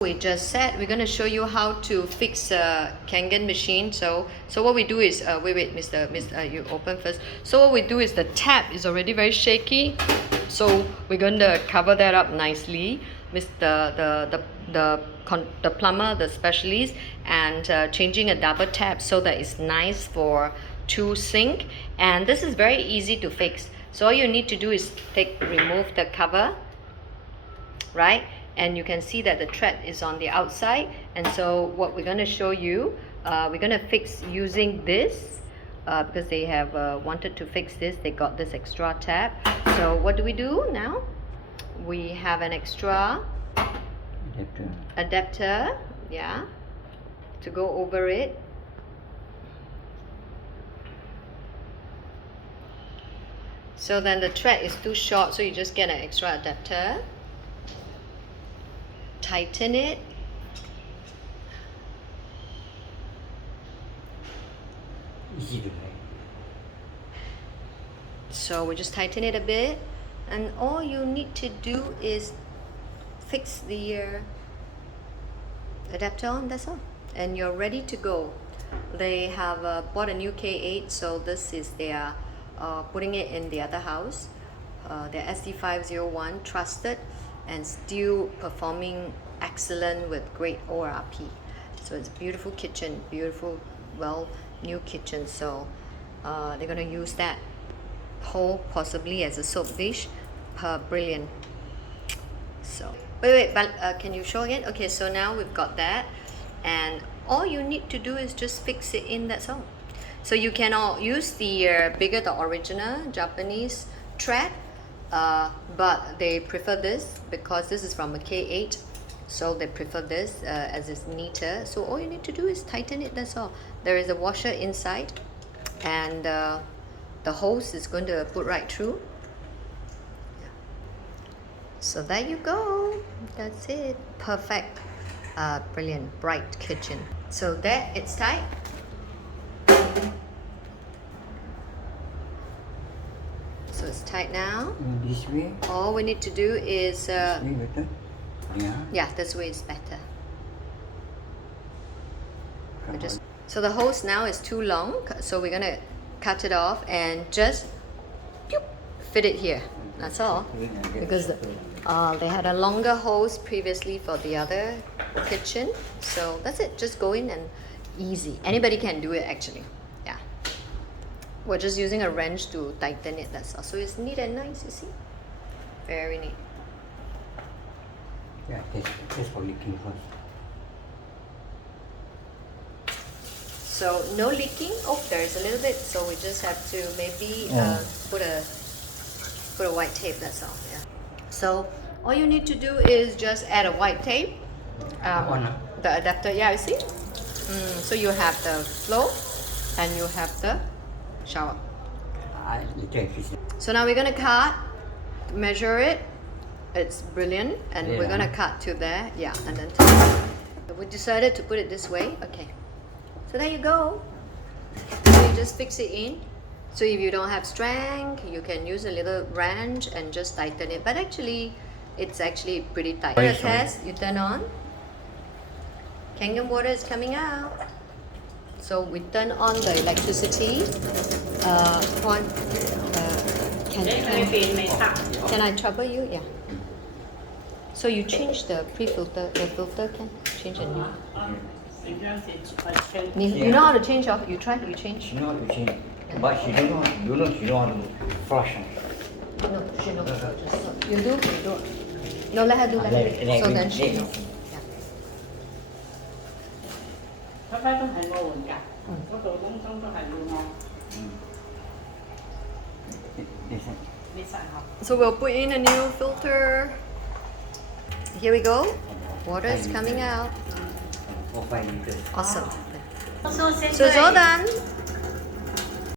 We just said we're going to show you how to fix a Kangen machine. So what we do is wait, Mr. You open first. So what we do is the tap is already very shaky, so we're going to cover that up nicely with the plumber, the specialist, and changing a double tap so that it's nice for two sink. And this is very easy to fix. So all you need to do is remove the cover, right? And you can see that the thread is on the outside. And so what we're going to show you, we're going to fix using this because they have wanted to fix this. They got this extra tab. So what do we do now? We have an extra adapter, yeah, to go over it. So then the thread is too short, so you just get an extra adapter. Tighten it. Easy to So we just tighten it a bit, and all you need to do is fix the adapter on, that's all, and you're ready to go. They have bought a new K8, so this is their putting it in the other house. Their SD501, trusted and still performing excellent with great ORP. So it's a beautiful kitchen, beautiful, well, new kitchen. So they're gonna use that whole possibly as a soap dish. Brilliant. So wait, but can you show again? Okay, so now we've got that, and all you need to do is just fix it in, that's all. So you can use the bigger, the original Japanese thread, but they prefer this because this is from a K8, so they prefer this as it's neater. So all you need to do is tighten it, that's all. There is a washer inside, and the hose is going to put right through. So there you go, that's it. Perfect. Brilliant, bright kitchen. So there, it's tight. So it's tight now. this way. All we need to do is This way better. yeah, this way is better. So the hose now is too long, so we're gonna cut it off and just fit it here. That's all. Because they had a longer hose previously for the other kitchen, so that's it. Just go in and easy. Anybody can do it actually. Yeah. We're just using a wrench to tighten it. That's all. So it's neat and nice. You see, very neat. Yeah, test for leaking first. So no leaking. Oh, there is a little bit. So we just have to maybe put a white tape. That's all. Yeah. So all you need to do is just add a white tape. The adapter. Yeah, you see. So you have the flow, and you have the shower. So now we're gonna cut, measure it. It's brilliant, and we're gonna cut to there. Yeah, and then we decided to put it this way. Okay. So there you go. So you just fix it in. So if you don't have strength, you can use a little wrench and just tighten it. But actually, it's actually pretty tight. For the test, you turn on. Kangen water is coming out. So we turn on the electricity. Can I trouble you? Yeah. So you change the pre-filter, the filter can change a new. You know how to change off? You try, you change. She know how to change, but she don't know. She know how to flush. No, she knows. You do, you do. No, let her do, let her do. So then she knows. Yeah. 不嬲都係我換㗎，嗰度都係要我。呢晒合。So we'll put in a new filter. Here we go. Water is coming out. For 5 liters. Awesome. So So it's all done.